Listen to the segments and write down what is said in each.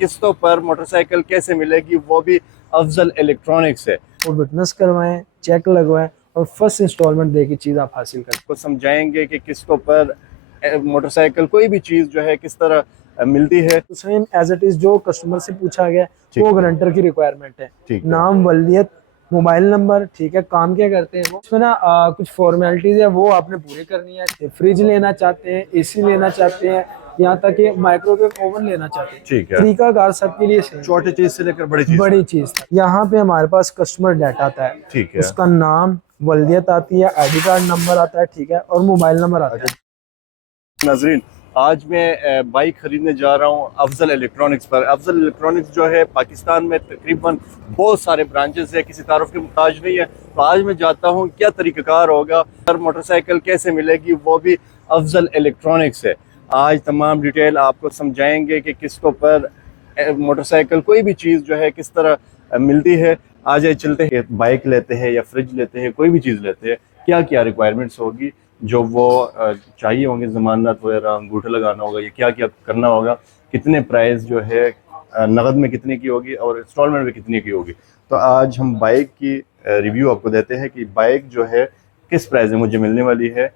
किस्तों पर मोटरसाइकिल कैसे मिलेगी, वो भी अफजल इलेक्ट्रॉनिक्स से। वो विटनेस करवाएं, चेक लगवाएं और फर्स्ट इंस्टॉलमेंट दे के चीज़ आप हासिल करें। को समझाएंगे कि किस्तों पर मोटरसाइकिल कोई भी चीज़ जो है किस तरह मिलती है। तो सेम एज इट इज जो कस्टमर से पूछा गया वो गारंटर की रिक्वायरमेंट है। ठीक है। नाम, वलीयत, मोबाइल नंबर, ठीक है, काम क्या करते हैं वो, इसमें ना कुछ फॉर्मेलिटीज है वो आपने पूरी करनी है। फ्रिज लेना चाहते हैं, एसी लेना चाहते हैं, यहाँ तक कि माइक्रोवेव ओवन लेना चाहते हैं, ठीक है। तरीकाकार सबके लिए सेम, छोटी चीज से लेकर बड़ी चीज तक। यहाँ पे हमारे पास कस्टमर डाटा आता है, ठीक है। उसका नाम, वलीयत आती है, आईडी कार्ड नंबर आता है, ठीक है, और मोबाइल नंबर आता है। नाजरीन, आज मैं बाइक खरीदने जा रहा हूँ अफजल इलेक्ट्रॉनिक्स पर। अफजल इलेक्ट्रॉनिक्स जो है पाकिस्तान में तकरीबन बहुत सारे ब्रांचेस है, किसी तारुफ के मुताज नहीं है। तो आज मैं जाता हूँ, क्या तरीक़ाकार होगा और मोटरसाइकिल कैसे मिलेगी, वो भी अफजल इलेक्ट्रॉनिक्स से। आज तमाम डिटेल आपको समझाएंगे कि किस्तों पर मोटरसाइकिल कोई भी चीज़ जो है किस तरह मिलती है। आज चलते हैं, बाइक लेते हैं या फ्रिज लेते हैं, कोई भी चीज़ लेते हैं, क्या क्या रिक्वायरमेंट्स होगी जो वो चाहिए होंगे, ज़मानत वगैरह, अंगूठा लगाना होगा, या क्या क्या करना होगा, कितने प्राइस जो है नगद में कितने की होगी और इंस्टॉलमेंट में कितने की होगी। तो आज हम बाइक की रिव्यू आपको देते हैं कि बाइक जो है किस प्राइस में मुझे मिलने वाली है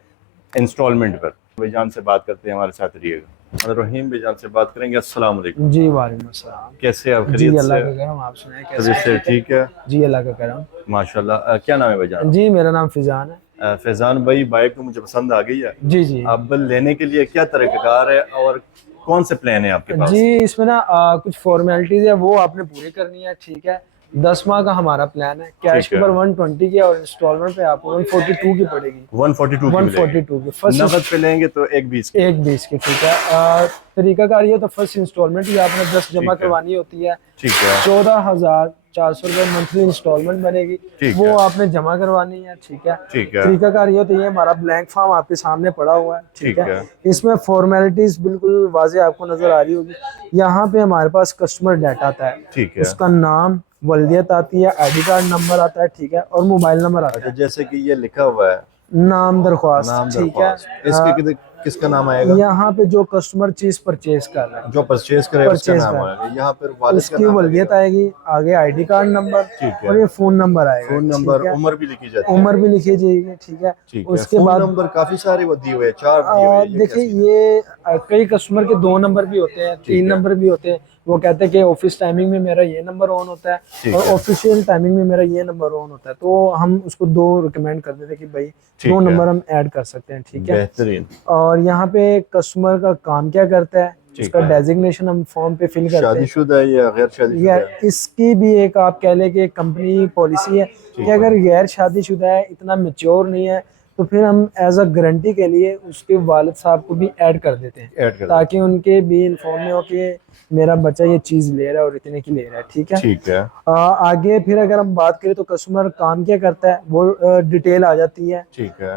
इंस्टॉलमेंट पर। भाईजान से बात करते हैं, हमारे साथ रहिएगा। रहीम भाईजान से बात करेंगे। अस्सलाम वालेकुम जी वालेकुम अस्सलाम। कैसे आप? जी खैरियत अल्लाह से? का करम, आप सुनाए खैरियत से, कैसे? ठीक है जी अल्लाह का करम। माशाल्लाह। क्या नाम है भाईजान? जी मेरा नाम फिजान है। फैजान भाई, बाइक तो मुझे पसंद आ गई है। जी जी। अब लेने के लिए क्या तरीक़ाकार है और कौन से प्लान है आपके पास? जी इसमें ना कुछ फॉर्मेलिटीज है वो आपने पूरी करनी है, ठीक है। 10 माह का हमारा प्लान है, कैश ठीक है। पर 120 की और इंस्टॉलमेंट पे आपको 142 की पड़ेगी। 142 की मिलेगी। 142 की फर्स्ट, नगद पे लेंगे तो 120 की। 120 की, ठीक है। तरीकाकार ये तो फर्स्ट इंस्टॉलमेंट ही आपने 10 जमा ठीक है। करवानी होती है। ठीक है। 14,400 रुपये मंथली इंस्टॉलमेंट बनेगी, ठीक वो है। आपने जमा करवानी है, ठीक है। ठीक है। तरीकाकार ये तो ये हमारा ब्लैंक फॉर्म आपके सामने पड़ा हुआ है, ठीक ठीक है। है। इसमें फॉर्मेलिटीज बिल्कुल वाजे आपको नजर आ रही होगी। यहाँ पे हमारे पास कस्टमर डाटा आता है, ठीक है। उसका नाम, वलीयत आती है, आईडी कार्ड नंबर आता है, ठीक है, और मोबाइल नंबर आता अच्छा, है। जैसे कि ये लिखा हुआ है नाम दरख्वास्त, नाम ठीक है। दरख्वास्त, इसके किसका नाम आएगा? यहाँ पे जो कस्टमर चीज परचेज कर रहा है, जो परचेज करे उसका परचेज नाम कर, आएगा। यहाँ पर वालिद का उसकी नाम वलीयत लगेगा। आएगी, आगे आईडी कार्ड नंबर, ठीक है। और ये फोन नंबर आएगा, फोन नंबर, ठीक है। उम्र भी लिखी जाती है। उम्र भी लिखी जाएगी, ठीक है। ठीक है। उसके फोन बाद नंबर काफी सारे वो दिए हुए हैं, 4 दिए हुए हैं, ये क्या देखिए सीन है? ये कई कस्टमर के 2 नंबर भी होते हैं, 3 ठीक है। नंबर भी होते हैं। वो कहते हैं कि ऑफिस टाइमिंग में मेरा ये नंबर ऑन होता है ठीक और है। ऑफिशियल टाइमिंग में मेरा ये नंबर ऑन होता है, तो हम उसको 2 रिकमेंड कर देते हैं कि भाई ठीक 2 है। नंबर हम ऐड कर सकते हैं, ठीक है। बेहतरीन। और यहाँ पे कस्टमर का काम क्या करता है, ठीक उसका है। डेजिग्नेशन हम फॉर्म पे फिल करते हैं। शादीशुदा है या गैर शादीशुदा या है? इसकी भी एक आप कह लें कि कंपनी पॉलिसी है ठीक कि है। अगर गैर शादीशुदा है, इतना मेच्योर नहीं है, तो फिर हम एज अ गारंटी के लिए उसके वालिद साहब को भी ऐड कर देते हैं, ऐड कर ताकि उनके भी इन्फॉर्म में हो कि मेरा बच्चा ये चीज़ ले रहा है और इतने की ले रहा है, ठीक है। ठीक है। आगे फिर अगर हम बात करें तो कस्टमर काम क्या करता है वो डिटेल आ जाती है। ठीक है।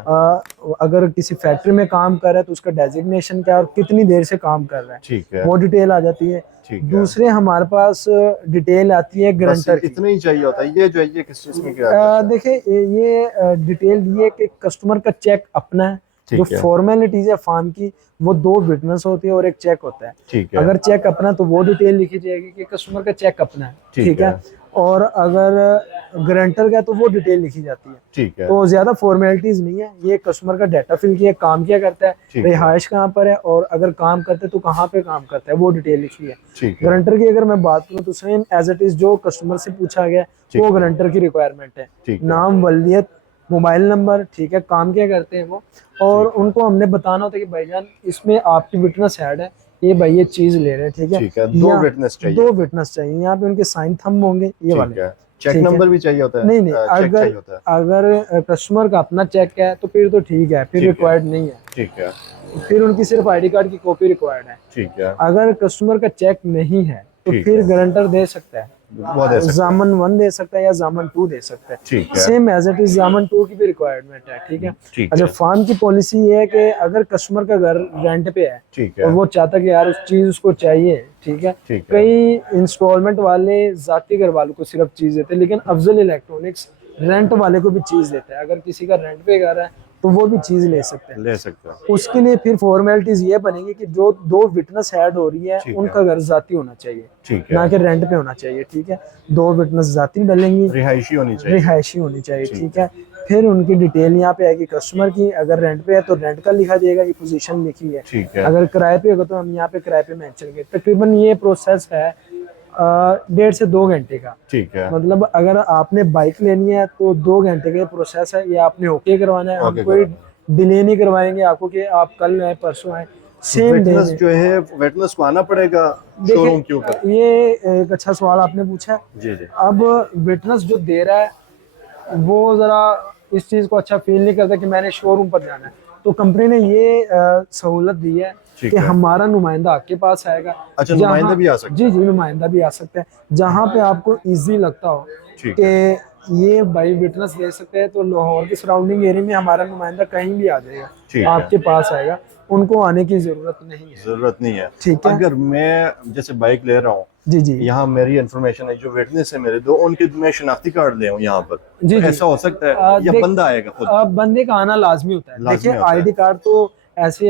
अगर किसी फैक्ट्री में काम कर रहा है तो उसका डेजिग्नेशन क्या है और कितनी देर से काम कर रहा है, ठीक है। वो डिटेल आ जाती है। ठीक है। दूसरे हमारे पास डिटेल आती है बस गारंटर की। इतना ही चाहिए होता है। ये जो है ये किस चीज में क्या करता है? देखिए ये डिटेल ये कि कस्टमर का चेक अपना है, जो ठीक है। फॉर्मेलिटीज है फॉर्म की वो 2 विटनेस होती है और एक चेक होता है। ठीक है। अगर चेक अपना तो वो डिटेल लिखी जाएगी कि कस्टमर का चेक अपना है, ठीक है। और अगर गारंटर का तो वो डिटेल लिखी जाती है। ठीक है। तो ज्यादा फॉर्मेलिटीज नहीं है, ये कस्टमर का डाटा फिल किया, काम क्या करता है, ठीक है। रिहाइश कहाँ पर है, और अगर काम करते हैं तो कहाँ पे काम करता है, वो डिटेल लिखी है। ठीक है। गारंटर की अगर मैं बात करूँ तो सेम एज इट इज जो कस्टमर से पूछा गया ठीक वो है। गारंटर की रिक्वायरमेंट है। ठीक है। नाम, वलीयत, मोबाइल नंबर, ठीक है, काम क्या करते हैं वो, और ठीक है। उनको हमने बताना होता है कि भाईजान इसमें आपकी विटनेस ऐड है, ये भाई ये चीज ले रहे हैं, ठीक है। ठीक है। 2 विटनेस चाहिए। 2 विटनेस चाहिए, यहाँ पे उनके साइन थंब होंगे ये ठीक वाले, है। चेक ठीक है। नंबर भी चाहिए होता है? नहीं नहीं, चेक अगर चाहिए होता है। अगर कस्टमर का अपना चेक है तो फिर तो ठीक है, फिर ठीक है। रिक्वायर्ड नहीं है, ठीक है। फिर उनकी सिर्फ आईडी कार्ड की कॉपी रिक्वायर्ड है। ठीक है। अगर कस्टमर का चेक नहीं है तो ठीक फिर है। गारंटर दे सकता है, वो दे सकते हैं। जामन 1 दे सकता है या जामन 2 दे सकता है। ठीक है। सेम एज इट इज जामन 2 की भी रिक्वायरमेंट है, ठीक है। ठीक अच्छा, है। फार्म की पॉलिसी ये है कि अगर कस्टमर का घर रेंट पे है ठीक और है। वो चाहता है कि यार उस चीज उसको चाहिए, ठीक है। ठीक है। कई इंस्टॉलमेंट वाले जाती घर वालों को सिर्फ चीज देते हैं, लेकिन अफजल इलेक्ट्रॉनिक्स रेंट वाले को भी चीज देता है। अगर किसी का रेंट पे घर है तो वो भी चीज ले सकते हैं। ले सकते हैं। उसके लिए फिर फॉर्मेलिटीज ये बनेगी कि जो 2 विटनेस ऐड हो रही है ठीक है। उनका घर जाती होना चाहिए, ठीक ना है। कि रेंट पे होना चाहिए। ठीक है, 2 विटनेस जाती डलेंगी, रिहायशी होनी चाहिए। रिहायशी होनी चाहिए। ठीक है, फिर उनकी डिटेल यहाँ पे आएगी कस्टमर की। अगर रेंट पे है तो रेंट का लिखा जाएगा, ये पोजीशन लिखी है। ठीक है। अगर किराए पे होगा तो हम यहाँ पे किराए पे मेंशन करेंगे। तकरीबन ये प्रोसेस है 1.5 से 2 घंटे का। ठीक है। मतलब अगर आपने बाइक लेनी है तो 2 घंटे का प्रोसेस है। ये आपने ओके करवाना है, हम ओके कोई करवाना डिले नहीं करवाएंगे आपको कि आप कल आए परसों आए, सेम डे वेटनेस में। जो है वेटनेस को आना पड़ेगा शोरूम के ऊपर। देखिए, ये एक अच्छा सवाल आपने पूछा है। जी जी। अब विटनेस जो दे रहा है वो जरा इस चीज को अच्छा फील नहीं करता कि मैंने शोरूम पर जाना है, तो कंपनी ने ये सहूलत दी है ठीक कि है। हमारा नुमाइंदा आपके पास आएगा। अच्छा, जहाँ- नुमाइंदा भी आ सकता है? जी जी, नुमाइंदा भी आ सकता है। जहाँ पे आपको इजी लगता हो ठीक कि ये भाई विटनेस दे सकते हैं, तो लाहौर के सराउंडिंग एरिया में हमारा नुमाइंदा कहीं भी आ ठीक जाएगा, है। आपके पास आएगा, उनको आने की जरूरत नहीं है। जरूरत नहीं है। ठीक है। अगर मैं जैसे बाइक ले रहा हूँ, जी जी यहाँ मेरी इन्फॉर्मेशन है, जो विटनेस है मेरे 2 उनके मैं शनाख्ती कार्ड ले आऊँ यहाँ पर, जी तो जी। ऐसा हो सकता है या बंदा आएगा खुद? बंदे का आना लाजमी होता है। लाजमी देखिए, होता है। आईडी कार्ड तो ऐसे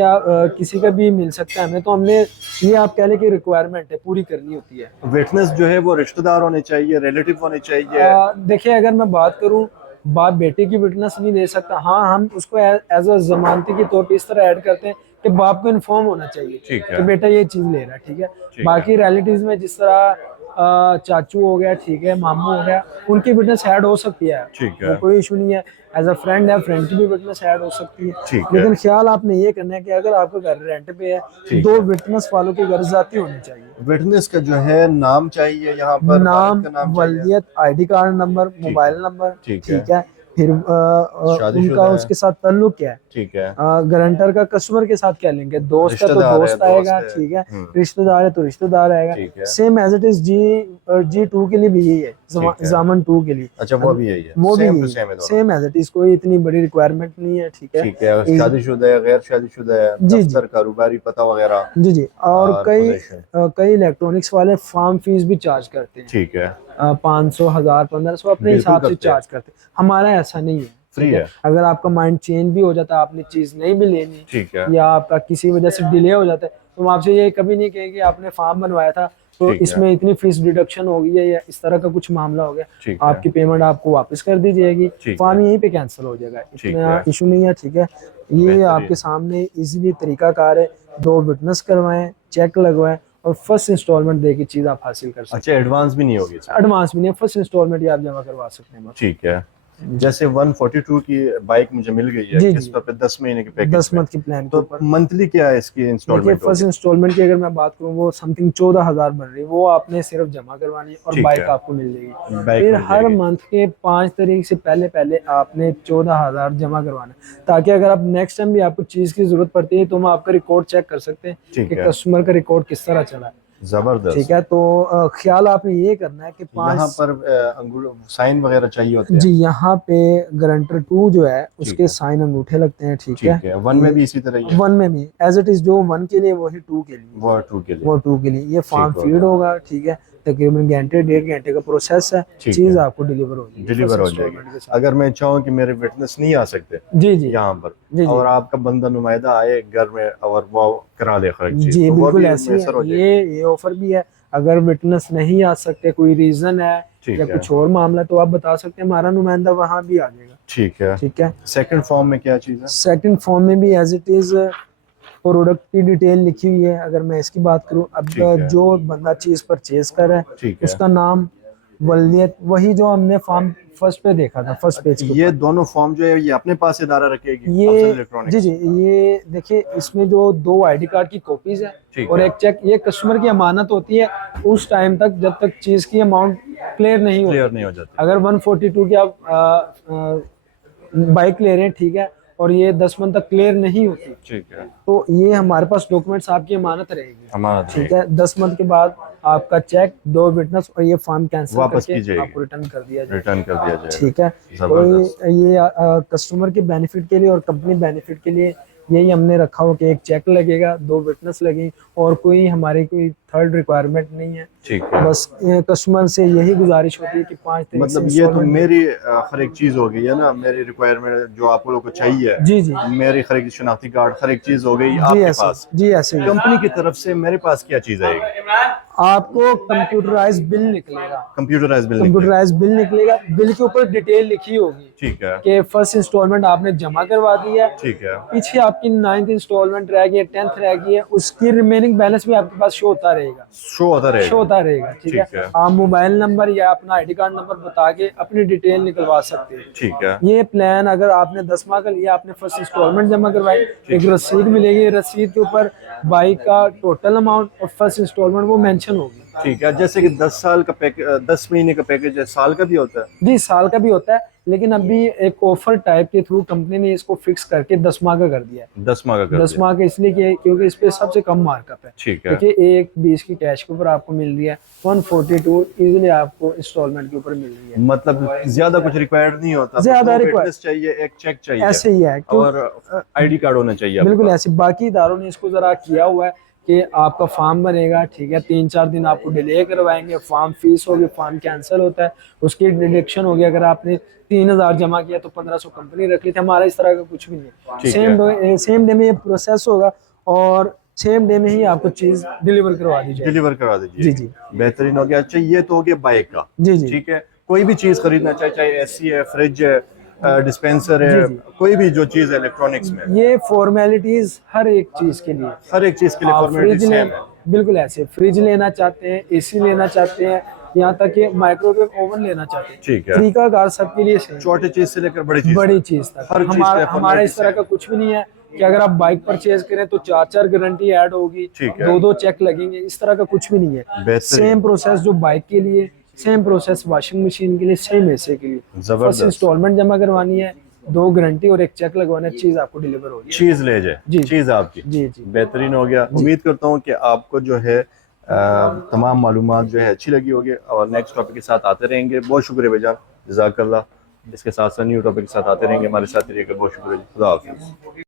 किसी का भी मिल सकता है हमें, तो हमने ये आप कह लें कि रिक्वायरमेंट है, पूरी करनी होती है। विटनेस जो है वो रिश्तेदार होने चाहिए, रिलेटिव होने चाहिए? देखिए, अगर मैं बात करूं, बाप बेटे की विटनेस नहीं दे सकता। हाँ, हम उसको एज अ जमानती के तौर पे इस तरह ऐड करते हैं कि बाप को इन्फॉर्म होना चाहिए ठीक है। कि बेटा ये चीज ले रहा है। ठीक है, ठीक बाकी रिलेटिव्स में जिस तरह चाचू हो गया, ठीक है, मामू हो गया, उनकी विटनेस ऐड हो सकती है। ठीक है। वो कोई इशू नहीं है। एज अ फ्रेंड है, फ्रेंड की भी विटनेस ऐड हो सकती है। ठीक है। लेकिन ख्याल आपने ये करना है कि अगर आपका घर रेंट पे है, ठीक 2 है। विटनेस वालों की घर जाती होनी चाहिए। विटनेस का जो है नाम चाहिए यहाँ पर, नाम, वालिद का नाम चाहिए? वल्दियत, ID card number, mobile number. ठीक है। ठीक है, फिर शादीशुदा उनका है? उसके साथ ताल्लुक क्या है, ठीक है। गारंटर का कस्टमर के साथ क्या लेंगे, दोस्त है तो रिश्तेदार है, दोस्त आएगा। दोस्त है। ठीक है, रिश्तेदार है तो रिश्तेदार आएगा। ठीक है। Same as it is G2 के लिए भी यही है, ठीक है। जामन 2 के लिए। अच्छा, वो भी यही है? वो भी सेम टू यही सेम है है, दोनों? सेम एज इट इज, कोई इतनी बड़ी रिक्वायरमेंट नहीं है। ठीक है। ठीक है। शादीशुदा है, गैर शादीशुदा है, जी, जी। दफ्तर, कारोबारी पता वगैरह? जी जी। और possession। कई इलेक्ट्रॉनिक्स वाले फार्म फीस भी चार्ज करते हैं। ठीक है। 500, 1000, 1500 अपने बिल्कुल हिसाब से करते हैं। चार्ज करते हैं। हमारा ऐसा नहीं है। फ्री ठीक है। अगर आपका माइंड चेंज भी हो जाता है, आपने चीज नहीं भी लेनी, ठीक है। या आपका किसी वजह से डिले हो जाता है, तो हम आपसे ये कभी नहीं कहेंगे आपने फार्म बनवाया था तो ठीक है। इसमें इतनी फीस डिडक्शन हो गई है या इस तरह का कुछ मामला हो गया, ठीक है। आपकी पेमेंट आपको वापस कर दी जाएगी, ठीक फार्म है। यहीं पे कैंसिल हो जाएगा। ठीक इतना है। इशू नहीं है। ठीक है, ये बेहतरीन। आपके सामने इजीली तरीकाकार है। 2 विटनेस करवाएं, चेक लगवाएं और फर्स्ट इंस्टॉलमेंट दे के चीज आप हासिल कर सकते अच्छा, एडवांस भी नहीं होगी इसमें? हैं। एडवांस भी नहीं है, फर्स्ट इंस्टॉलमेंट ही आप जमा करवा सकते हैं बस। ठीक है। जैसे 142 की बाइक मुझे मिल गई है जी, किस जी। पे 10 महीने के पैकेज 10 में, मंथ की प्लान के तो ऊपर। मंथली क्या है इसकी देखिए, इंस्टॉलमेंट फर्स्ट इंस्टॉलमेंट की अगर मैं बात करूँ, वो समथिंग 14,000 बन रही है। वो आपने सिर्फ जमा करवानी है और ठीक बाइक है। आपको मिल जाएगी। बाइक फिर मिल हर जाएगी। मंथ के 5 तारीख से पहले पहले आपने 14,000 जमा करवाना है, ताकि अगर आप नेक्स्ट टाइम भी आपको चीज की जरूरत पड़ती है तो हम आपका रिकॉर्ड चेक कर सकते हैं ठीक कि है। कस्टमर का रिकॉर्ड किस तरह चला है। जबरदस्त। ठीक है, तो ख्याल आपने ये करना है कि यहाँ 5 पर साइन वगैरह चाहिए होते हैं? जी, यहाँ पे गारंटर 2 जो है ठीक उसके है। साइन अंगूठे लगते हैं। ठीक ठीक है। 1 में भी इसी तरह ही है? 1 में भी एज इट इज, जो 1 के लिए वही 2 के लिए, वो 2 के लिए? वो 2 के लिए। ये फार्म ठीक फीड होगा। होगा। ठीक है, तकरीबन घंटे 1.5 घंटे का प्रोसेस है, ठीक चीज है। आपको डिलीवर हो जाएगी, डिलीवर हो फर्स्ट इंस्टॉलमेंट के जाएगी। साथ। अगर मैं चाहूँ कि मेरे विटनेस नहीं आ सकते जी जी यहाँ पर, जी जी और आपका बंदा नुमाइंदा आए घर में और वो करा दे खर्च, जी, तो वो बिल्कुल भी ऐसे मैसर हो है। जाएगी? ये ऑफर भी है। अगर विटनेस नहीं आ सकते, कोई रीजन है ठीक या है। कुछ और मामला, तो आप बता सकते हैं, हमारा नुमाइंदा वहाँ भी आ जाएगा। ठीक है। ठीक है। सेकंड फॉर्म में क्या चीज़ है? सेकंड फॉर्म में भी एज इट इज प्रोडक्ट की डिटेल लिखी हुई है। अगर मैं इसकी बात करूं, अब ठीक है। जो बंदा चीज परचेज कर रहा है ठीक है। उसका नाम, वल्दियत, वही जो हमने फॉर्म फर्स्ट पे देखा था, फर्स्ट पेज के ये ऊपर। दोनों फॉर्म जो है ये अपने पास इदारा रखेगी ये अफजल इलेक्ट्रॉनिक्स? जी जी, ये देखिए, इसमें जो 2 आईडी कार्ड की कॉपीज है ठीक और है। एक चेक, ये कस्टमर की अमानत होती है उस टाइम तक जब तक चीज की अमाउंट क्लियर नहीं क्लियर होती। नहीं हो जाती। अगर 142 की आप बाइक ले रहे हैं, ठीक है, और ये 10 मंथ तक क्लियर नहीं होती, ठीक है। तो ये हमारे पास डॉक्यूमेंट्स आपकी अमानत रहेगी। हमारा ठीक है, 10 मंथ के बाद आपका चेक, 2 विटनेस और ये फॉर्म कैंसिल वापस की करके जाएगी। आपको रिटर्न कर दिया जाएगा। रिटर्न कर दिया जाएगा। ठीक है, जबरदस्त। तो ये कस्टमर के बेनिफिट के लिए और कंपनी बेनिफिट के लिए यही हमने रखा हो कि एक चेक लगेगा, 2 विटनेस लगेंगे और कोई हमारी कोई थर्ड रिक्वायरमेंट नहीं है। ठीक है। बस कस्टमर से यही गुजारिश होती है कि 5 तारीख से मतलब ये तो इंस्टॉलमेंट। मेरी हर एक चीज हो गई है ना, मेरी रिक्वायरमेंट जो आप लोगों को चाहिए, जी जी मेरी हर एक शनाख्ती कार्ड हर एक चीज हो गई जी आपके ऐसे पास। जी ऐसे ही। कंपनी की तरफ से मेरे पास क्या चीज आएगी? आपको कंप्यूटराइज बिल निकलेगा, कंप्यूटराइज बिल निकलेगा। कंप्यूटराइज बिल निकलेगा। बिल के ऊपर डिटेल लिखी होगी ठीक है। कि फर्स्ट इंस्टॉलमेंट आपने जमा करवा दी है, ठीक है। पीछे आपकी 9th इंस्टॉलमेंट रह गई है, 10th रह गई है, उसकी रिमेनिंग बैलेंस भी आपके पास शो होता रहेगा, शो होता रहेगा। शो होता रहेगा। ठीक ठीक है। है। आप मोबाइल नंबर या अपना आईडी कार्ड नंबर बता के अपनी डिटेल निकलवा सकते हैं। ठीक है। ये प्लान अगर आपने 10 माह का लिया, आपने फर्स्ट इंस्टॉलमेंट जमा करवाई, एक रसीद मिलेगी, रसीद के ऊपर बाइक का टोटल अमाउंट और फर्स्ट इंस्टॉलमेंट वो मेंशन होगी। ठीक है। जैसे कि 10 साल का पैकेज, 10 महीने का पैकेज है, साल का भी होता है? जी साल का भी होता है, लेकिन अभी एक ऑफर टाइप के थ्रू कंपनी ने इसको फिक्स करके 10 माह का कर दिया है। 10 माह का कर 10 दिया। माह का इसलिए क्योंकि इस पे सबसे कम मार्कअप है। ठीक है। देखिए 1/20 की कैश के ऊपर आपको मिल रही है, 142 इजीली आपको इंस्टॉलमेंट के ऊपर मिल रही है। मतलब ज्यादा कुछ रिक्वायर्ड नहीं होता, ज्यादा दो required- witness चाहिए, एक चेक चाहिए, ऐसे ही है और आईडी कार्ड होना चाहिए आपके बिल्कुल पास। ऐसे। बाकी इदारों ने इसको जरा किया हुआ है कि आपका फॉर्म बनेगा, ठीक है, 3-4 दिन आपको डिले करवाएंगे, फॉर्म फीस होगी, फॉर्म कैंसिल होता है, उसकी डिडक्शन होगी। अगर आपने 3000 जमा किया तो 1500 कंपनी रख ली थी। हमारा इस तरह का कुछ भी नहीं ठीक है। सेम डे में ये प्रोसेस होगा और सेम डे में ही आपको चीज डिलीवर करवा दी जाएगी। डिलीवर करा दीजिए। जी जी बेहतरीन हो गया। अच्छा, ये तो हो गया बाइक का। जी जी ठीक है। कोई भी चीज खरीदना चाहे, चाहे एसी है, फ्रिज है, डिस्पेंसर है, जी, जी। कोई भी जो चीज है इलेक्ट्रॉनिक्स में, ये फॉर्मेलिटीज हर एक चीज के लिए। हर एक चीज के लिए आप फॉर्मेलिटी फ्रिज ले, सेम है। बिल्कुल ऐसे फ्रिज लेना चाहते हैं, एसी लेना चाहते हैं, यहाँ तक कि माइक्रोवेव ओवन लेना चाहते हैं, ठीक है। तरीकाकार सबके लिए सेम, छोटी चीज से लेकर बड़ी चीज बड़ी तक। चीज तक। हर चीज हमारा पे हमारा इस तरह formality का कुछ भी नहीं है कि अगर आप बाइक परचेज करें तो 4-4 गारंटी ऐड होगी, ठीक है। 2-2 चेक लगेंगे, इस तरह का कुछ भी नहीं है। बेहतरीन। सेम प्रोसेस जो बाइक के लिए, सेम प्रोसेस वॉशिंग मशीन के लिए, सेम एसी के लिए। फर्स्ट जबरदस्त। इंस्टॉलमेंट जमा करवानी है, 2 गारंटी और एक चेक लगवाना है, चीज आपको डिलीवर होगी। चीज ले जाए। जी। चीज आपकी। जी जी बेहतरीन हो गया। उम्मीद करता हूँ कि आपको जो है तमाम मालूमात जो है अच्छी लगी होगी, और नेक्स्ट टॉपिक के साथ आते रहेंगे। बहुत शुक्रिया भाईजान, जज़ाकल्लाह। इसके साथ साथ न्यू टॉपिक के साथ आते रहेंगे, हमारे साथ रहिएगा। बहुत शुक्रिया। खुदा हाफिज़।